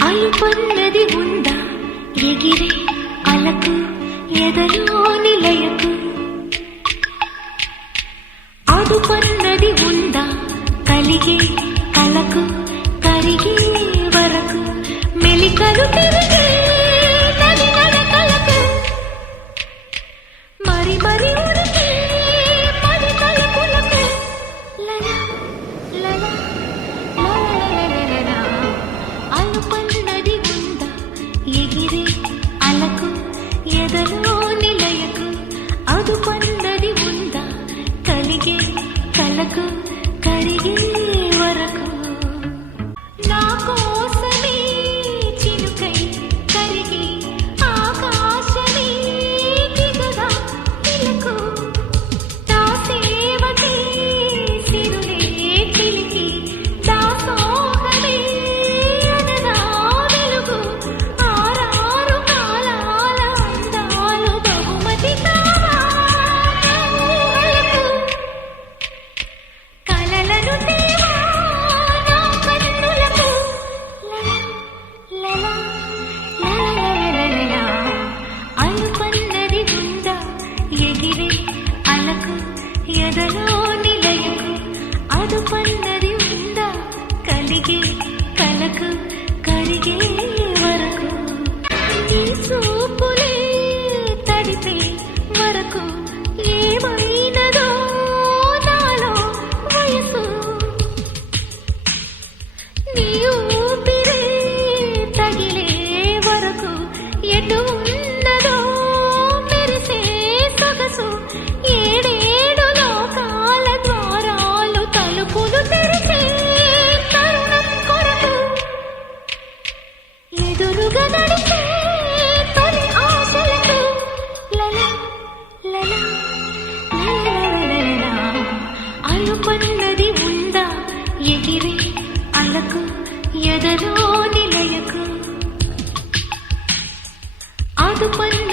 అలుపన్నది ఉందా ఎగిరే అలకు ఎదలో నిలయకు అదుపన్నది ఉందా కలిగే కలకు కరిగే వరకు మెలికలు తిరిగే నది నడకలకు మరి మరి ఉరికి మరి తలుపులకు లలా లలా లలా అలుపన్నది ఉందా ఎగిరే అలకు ఎదలో నిలయకు అదుపన్నది ఉందా కలిగే కలకు కరిగే వరకు నా కోసమే చినుకై కరిగి ఆకాశమే దిగగా నిలకు నా సేవకే సిరులే చిలికి దాసోహమే అనగా వెలుగు ఆరారు కాలాల అందాలు బహుమతి కావా ఊహలకు కలలను తేవా నా కన్నులకు లలా లలా లలా అలుపన్నది ఉందా ఎగిరే అలకు ఎదలో నిలయకు అదుపన్నది ఉందా కలిగే కలకు కరిగే వరకు నీ చూపులే తడిపే వరకు ఏమైనదో నాలో వయసు నీ ఊపిరే తగిలే వరకు ఎటు ఉన్నదో మెరిసే సొగసు ఏడేడు లోకాల ద్వారాలు తలుపులు తెరిచే తరుణం కొరకు ఎదురుగా నడిచే తొలి ఆశలకు లలా లలా లలా అలుపన్నది ఉందా ఎగిరే అలకు ఎదలో నిలయకు అదుపన్న